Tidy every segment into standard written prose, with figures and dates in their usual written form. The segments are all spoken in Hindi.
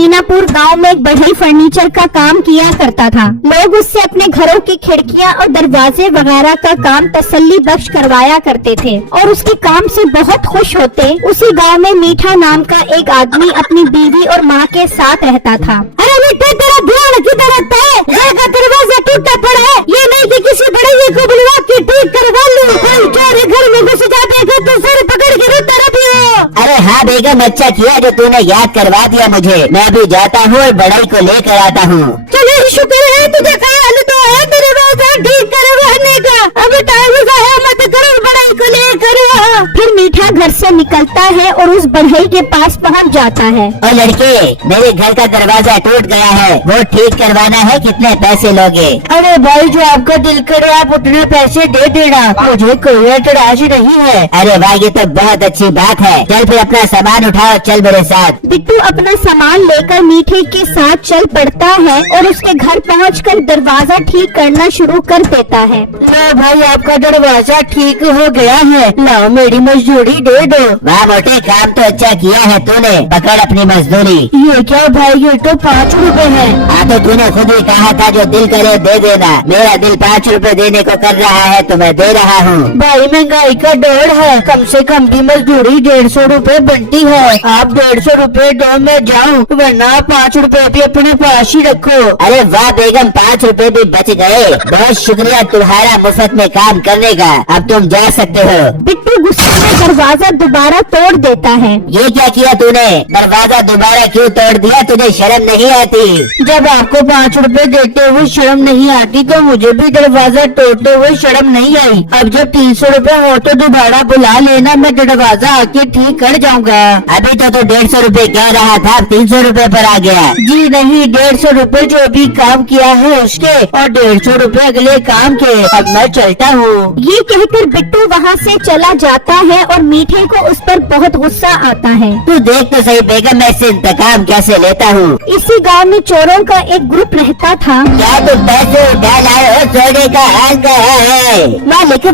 मीनापुर गांव में एक बढ़ई फर्नीचर का काम किया करता था। लोग उससे अपने घरों की खिड़कियां और दरवाजे वगैरह का काम तसल्ली बख्श करवाया करते थे और उसके काम से बहुत खुश होते। उसी गांव में मीठा नाम का एक आदमी अपनी बीवी और माँ के साथ रहता था। अरे मीठा, तेरा ध्यान किधर रहता है? घर का दरवाजा टूटा पड़ा है, ये नहीं कि किसी बढ़ई को बुलवा के ठीक करवा लूं। कोई चोर घर में घुस जाता है तो सर पकड़ के रोता रहती हो। अरे हाँ बेगम, अच्छा किया जो तूने याद करवा दिया मुझे। मैं अभी जाता हूँ और बढ़ई को लेकर आता हूँ। चलो शुक्र है तुझे ख्याल तो है दरवाजा ठीक करवाने का। अब टाइम है मत करो, बढ़ई को लेकर आ। फिर मीठा घर से निकलता है और उस बढ़ई के पास पहुँच जाता है। और लड़के, मेरे घर का दरवाजा टूट गया है, वो ठीक करवाना है, कितने पैसे लोगे? अरे भाई, जो आपका दिल करे आप उतने पैसे दे देना, मुझे कोई एतराज नहीं है। अरे भाई, ये तो बहुत अच्छी बात है। चल फिर अपना सामान उठाओ, चल मेरे साथ। बिट्टू अपना सामान लेकर मीठे के साथ चल पड़ता है और उसके घर पहुंचकर दरवाजा ठीक करना शुरू कर देता है। लो भाई, आपका दरवाजा ठीक हो गया है, लाओ मेरी मजदूरी दे दो। वाह मोटे, काम तो अच्छा किया है तूने। पकड़ अपनी मजदूरी। ये क्या भाई, ये तो 5 रुपए है। हाँ तो तूने खुद ही कहा था जो दिल करे दे देना। मेरा दिल 5 रुपए देने को कर रहा है तो मैं दे रहा हूँ। भाई महंगाई का दौर है, कम से कम भी मजदूरी 150 रुपए बनती है। आप 150 रुपए दो, मैं जाऊँ, वरना 5 रुपए भी अपने पास ही रखो। अरे वाह बेगम, 5 रुपए भी बच गए। बहुत शुक्रिया तुम्हारा मुफ्त में काम करने का। अब तुम जा सकते हो। बिट्टू गुस्से में दरवाजा दोबारा तोड़ देता है। ये क्या किया तूने? दरवाजा दोबारा क्यों तोड़ दिया? तुझे शर्म नहीं आती? जब आपको 5 रुपए देते हुए शर्म नहीं आती तो मुझे भी दरवाजा तोड़ते हुए शर्म नहीं आई। अब जब 300 रुपए हो तो दोबारा बुला लेना, मैं दरवाजा आके ठीक कर जाऊंगा। अभी तो 150 रुपए कह रहा था, 300 रुपए पर आ गया। जी नहीं, 150 रुपए जो अभी काम किया है उसके और 150 रुपए अगले काम के। अब मैं चलता हूँ। ये कहकर बिट्टू वहाँ से चला जाता है और मीठे को उस पर बहुत गुस्सा आता है। तू देख तो सही बेगम, मैं इससे इंतकाम कैसे लेता हूँ। इसी गांव में चोरों का एक ग्रुप रहता था। क्या तुम पैसे उठा लाए हो? सोने का हाल कहाँ है? मालिक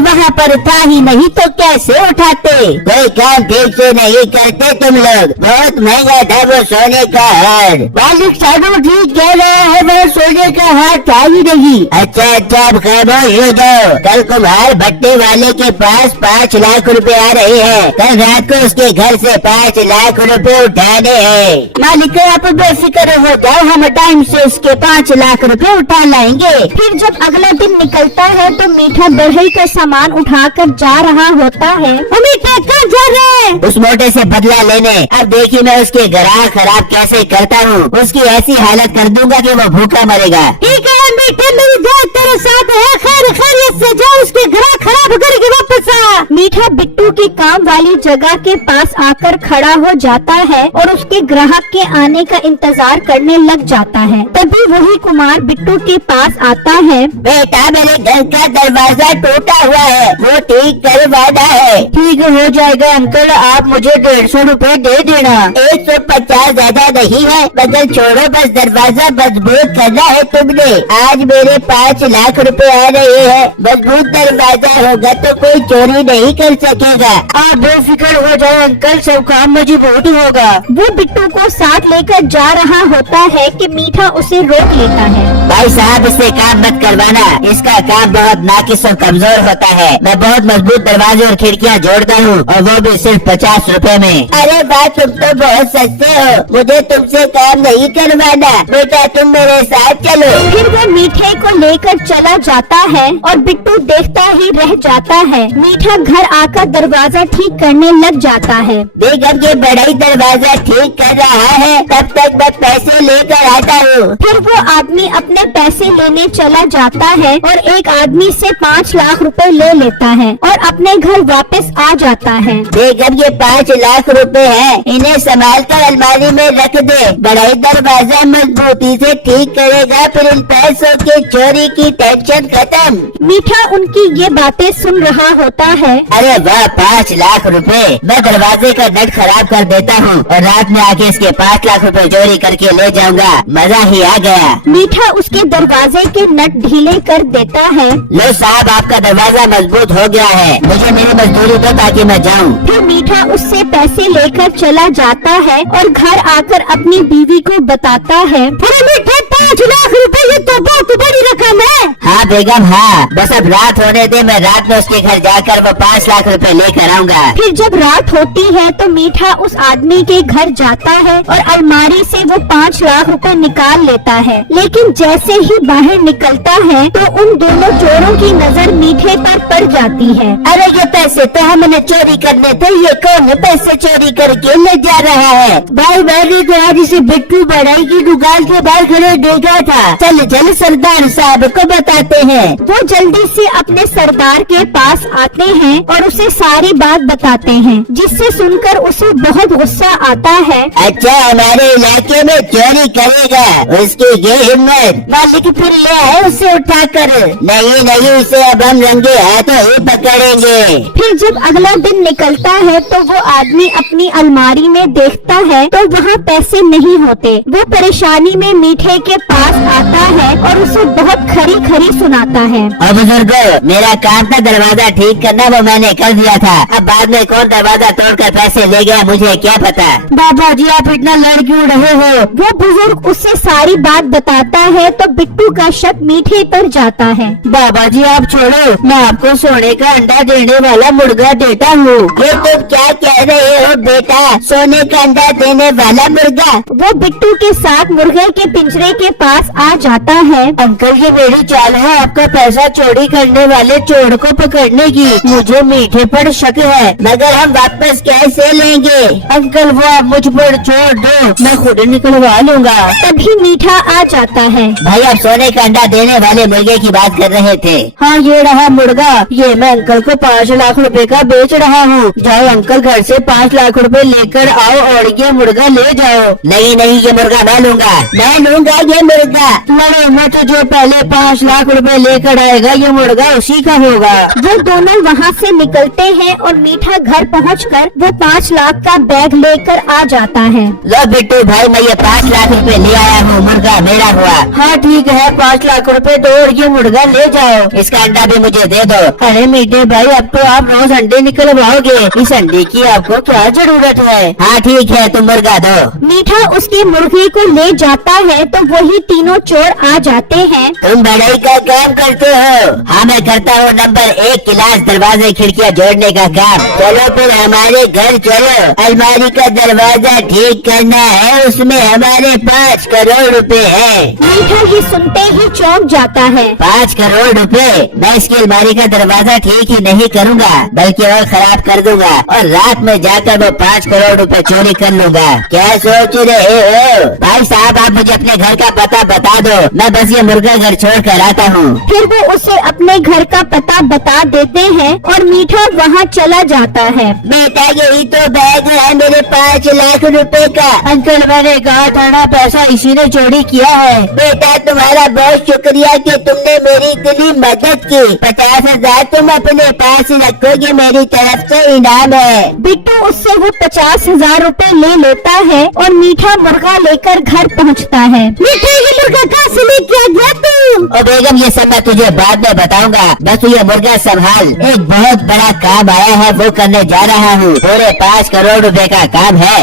वहाँ पर था ही नहीं तो कैसे उठाते? कोई काम ठीक से नहीं करते तुम लोग। बहुत महंगा था वो सोने का हार। मालिक साधु ठीक कह रहा है, वो सोने का हार था ही नहीं। अच्छा अच्छा, अब खामोश हो जाओ। कल कुम्हार भट्टी वाले के पास 5 लाख रुपए आ रहे हैं। कल रात को उसके घर से 5 लाख रुपए उठाने हैं। मालिक आप बेफिक्र हो जाओ, हम टाइम से उसके 5 लाख रुपए उठा लाएंगे। फिर जब अगला दिन निकलता है तो मीठा बढ़ई का सामान उठाकर जा रहा होता है। मीठा कहाँ जा रहे हैं? उस मोटे से बदला लेने। अब देखिए मैं उसके ग्राहक खराब कैसे करता हूँ। उसकी ऐसी हालत कर दूंगा कि वो भूखा मरेगा। ठीक है मीठे, मेरी जान तेरे साथ है। खैरियत से जा, उसके ग्राहक खराब करके वापस आ। मीठा बिट्टू की काम वाली जगह के पास आकर खड़ा हो जाता है और उसके ग्राहक के आने का इंतजार करने लग जाता है। तभी वही कुमार बिट्टू के पास आता है। बेटा, मेरे घर का दरवाजा टूटा हुआ है, वो ठीक करवाना है। ठीक हो जाएगा अंकल, आप मुझे 150 रुपए दे देना। 150 ज्यादा नहीं है, बदल छोड़ो, बस दरवाजा मजबूत करना है तुमने। आज मेरे 5 लाख रुपए आ रहे हैं। मजबूत दरवाजा होगा तो कोई चोरी नहीं कर सकेगा। आप बेफिक्र हो जाए अंकल, सब काम मजबूत होगा। वो बिट्टू को साथ लेकर जा रहा होता है कि मीठा उसे रोक लेता है। भाई साहब, इससे काम मत करवाना, इसका काम बहुत नाकिस और कमजोर होता है। मैं बहुत मजबूत दरवाजे और खिड़कियाँ जोड़ता हूँ, और वो भी सिर्फ 50 रुपए में। अरे बात, तुम तो बहुत सस्ते हो, मुझे तुमसे काम नहीं करवाना। बेटा तुम मेरे साथ चलो। फिर वो मीठे को लेकर चला जाता है और बिट्टू देखता ही रह जाता है। मीठा घर आकर दरवाजा ठीक करने लग जाता है। बेगम, ये बढ़ई दरवाजा ठीक कर रहा है, तब तक मैं पैसे लेकर आता हूँ। फिर वो आदमी अपने पैसे लेने चला जाता है और एक आदमी से 5 लाख रुपए ले लेता है और अपने घर वापस आ जाता है। बेगम, ये 5 लाख रुपए हैं, इन्हें संभाल कर अलमारी में रख दे। बढ़ई दरवाजा मजबूती से ठीक करेगा, फिर इन पैसों की चोरी की टेंशन खत्म। मीठा उनकी ये बातें सुन रहा होता है। अरे वाह, 5 लाख रुपए, मैं दरवाजे का नट खराब कर देता हूँ और रात में आके इसके 5 लाख रुपए चोरी करके ले जाऊंगा। मजा ही आ गया। मीठा उसके के दरवाजे के नट ढीले कर देता है। लो साहब, आपका दरवाजा मजबूत हो गया है, मुझे मेरी मजदूरी दो ताकि मैं जाऊँ। फिर मीठा उससे पैसे लेकर चला जाता है और घर आकर अपनी बीवी को बताता है। अरे मीठे, 5 लाख रुपए, ये तो बहुत बड़ी रकम है। हाँ बेगम हाँ, बस अब रात होने दे, मैं रात में उसके घर जाकर वो 5 लाख रुपए लेकर आऊँगा। फिर जब रात होती है तो मीठा उस आदमी के घर जाता है और अलमारी से वो 5 लाख रुपए निकाल लेता है। लेकिन जैसे ही बाहर निकलता है तो उन दोनों चोरों की नजर मीठे पर पड़ जाती है। अरे ये पैसे तो हमने चोरी करने थे, ये कौन पैसे चोरी करके ले जा रहा है? भाई मैंने तो आज इसे बिट्टू बढ़ाई की दुकान के बाहर खड़े देखा था। चल चल सरदार साहब को बताते हैं। वो जल्दी से अपने सरदार के पास आते हैं और उसे सारी बात बताते हैं, जिससे सुनकर उसे बहुत गुस्सा आता है। अच्छा, हमारे इलाके में चोरी करेगा, उसकी ये हिम्मत? मालिक फिर ले आए उसे उठाकर। नहीं नहीं, इसे अब हम रंगे हाथों ही पकड़ेंगे। फिर जब अगला दिन निकलता है तो वो आदमी अपनी अलमारी में देखता है तो वहाँ पैसे नहीं होते। वो परेशानी में मीठे के पास आता है और उसे बहुत खरी खरी सुनाता है। और बुजुर्गो, मेरा काम था दरवाजा ठीक करना, वो मैंने कर दिया था। अब बाद में कौन दरवाजा तोड़कर पैसे ले गया मुझे क्या पता। बाबा जी आप इतना लड़ क्यों रहे हो? वो बुजुर्ग उससे सारी बात बताता है तो बिट्टू का शक मीठे पर जाता है। बाबा जी आप छोड़ो, मैं आपको सोने का अंडा देने वाला मुर्गा देता हूँ। ये तुम क्या कह रहे हो बेटा? सोने का अंडा देने वाला मुर्गा? वो बिट्टू के साथ मुर्गे के पिंजरे के पास आ जाता है। अंकल ये मेरी चाल है आपका पैसा चोरी करने वाले चोर को पकड़ने की। मुझे मीठे पर शक है, मगर हम वापस कैसे लेंगे? अंकल वो आप मुझ पर छोड़ दो, मैं खुद निकलवा लूँगा। तभी मीठा आ जाता है। भाई आप सोने का अंडा देने वाले मुर्गे की बात कर रहे थे। हाँ ये रहा मुर्गा, ये मैं अंकल को 5 लाख रुपए का बेच रहा हूँ। जाओ अंकल घर से 5 लाख रुपए लेकर आओ और ये मुर्गा ले जाओ। नहीं नहीं, ये मुर्गा मैं लूँगा, मैं लूँगा ये मुर्गा। लड़ो मत, जो पहले 5 लाख रुपए लेकर आएगा ये मुर्गा उसी का होगा। वो दोनों वहाँ से निकलते हैं और मीठा घर पहुंचकर वो 5 लाख का बैग लेकर आ जाता है। लो बिट्टू भाई, मैं ये 5 लाख रुपए ले आया हूँ, मुर्गा मेरा हुआ। हाँ ठीक है, 5 लाख रुपए दो और ये मुर्गा ले जाओ। इसका अंडा भी मुझे दे दो। अरे मीठे भाई अब तो आप रोज अंडे निकलवाओगे, इस अंडे की आपको क्या जरूरत है? हाँ ठीक है, तुम मुर्गा दो। मीठा उसके मुर्गे को ले जाता है तो वही तीनों चोर आ जाते हैं। तुम बढ़ई का काम करते हो? हाँ मैं करता हूँ नंबर 1 क्लास दरवाजे खिड़कियाँ जोड़ने का काम। चलो फिर हमारे घर चलो, अलमारी का दरवाजा ठीक करना है, उसमें हमारे 5 करोड़ रुपए है। मीठा ये सुनते ही चौंक जाता है। 5 करोड़ रुपए? मैं इसकी अलमारी का दरवाजा ठीक ही नहीं करूँगा बल्कि और खराब कर दूंगा और रात में जाकर वो 5 करोड़ रुपए चोरी कर लूँगा। क्या सोच रहे हो? भाई साहब आप मुझे अपने घर का पता बता दो, मैं बस ये मुर्गा घर छोड़ कर आता हूँ। फिर वो उसे अपने घर का पता बता देते हैं और मीठा वहाँ चला जाता है। बेटा यही तो बैग है मेरे 5 लाख रुपए का। अंकल मैंने कहा था ना पैसा इसी ने चोरी किया है। बेटा तुम्हारा बहुत शुक्रिया कि तुमने मेरी इतनी मदद की। 50,000 तुम अपने पास रखोगे, मेरी तरफ से इनाम है। बिट्टू उससे वो 50,000 रुपए ले लेता है और मीठा मुर्गा लेकर घर पहुंचता है। मीठा ये मुर्गा कहाँ से लेके आ गया तू? और बेगम ये सब मैं तुझे बाद में बताऊंगा, बस तू ये मुर्गा संभाल। एक बहुत बड़ा काम आया है, वो करने जा रहा हूँ। पूरे 5 करोड़ रुपए का काम है।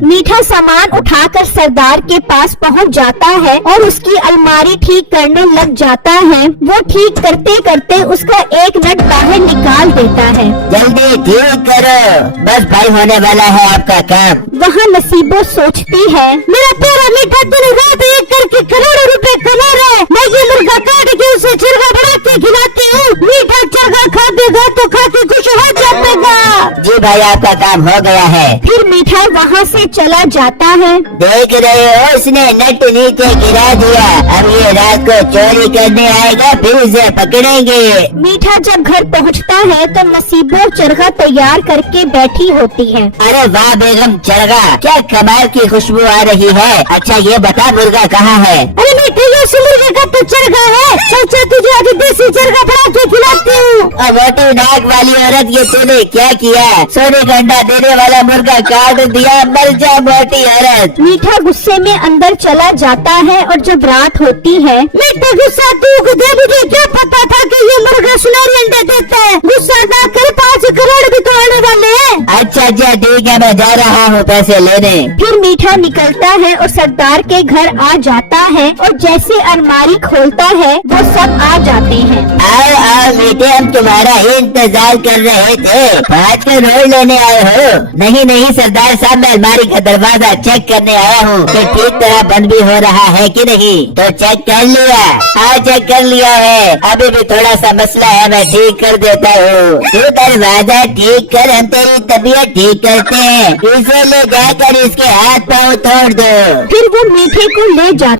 मीठा सामान उठाकर सरदार के पास पहुंच जाता है और उसकी अलमारी ठीक करने लग जाता है। वो ठीक करते करते उसका एक नट बाहर निकाल देता है। जल्दी ठीक करो, बस भाई होने वाला है आपका काम। वहाँ नसीबो सोचती है, मेरा प्यारा मीठा तूने रात एक करके करोड़ों रुपए कमा रहा है। मैं ये मुर्गा काट के उसे चरगा बढ़ा के खिलाती हूँ। मीठा चरगा खा देगा तो खा के खुश हो जाएगा। जी भाई आपका काम हो गया है। फिर मीठा वहाँ से चला जाता है। देख रहे हो उसने नट नीचे गिरा दिया, अब ये रात को चोरी करने आएगा, फिर उसे पकड़ेंगे। मीठा जब घर पहुँचता है तो नसीबो चरगा तैयार करके बैठी होती है। अरे वाह बेगम चरगा, क्या कमाल की खुशबू आ रही है। अच्छा ये बता मुर्गा कहाँ है? अरे मीठा ये उसी मुर्गे का तो चरगा है, सोचा तुझे अभी देसी चरगा बना के खिलाती हूँ। अब मोटी नाक वाली औरत ये तूने क्या किया? सोने का अंडा देने वाला मुर्गा काट दिया, मर जा मोटी औरत। मीठा गुस्से में अंदर चला जाता है और जब रात होती है, मीठा गुस्सा तू दे, मुझे क्या पता था कि ये मुर्गा सुनहरे अंडे देता है। गुस्सा ना कर, 5 करोड़ भी तो आने वाले हैं। अच्छा ठीक है, मैं जा रहा हूँ पैसे लेने। फिर मीठा निकलता है और सरदार के घर आ जाता है और जैसे अलमारी खोलता है वो सब आ जाते हैं। आओ बेटे, हम तुम्हारा ही इंतजार कर रहे थे। 5 करोड़ लेने आए हो? नहीं सरदार साहब, मैं अलमारी का दरवाजा चेक करने आया हूँ कि ठीक तरह बंद भी हो रहा है कि नहीं। तो चेक कर लिया? हाँ चेक कर लिया है। अभी भी थोड़ा सा मसला है, मैं ठीक कर देता हूँ। तू दरवाजा ठीक कर, हम तेरी तबीयत ठीक करते हैं। इसे ले जाकर इसके हाथ पाँव तोड़ दो। फिर वो मीठे को ले जाता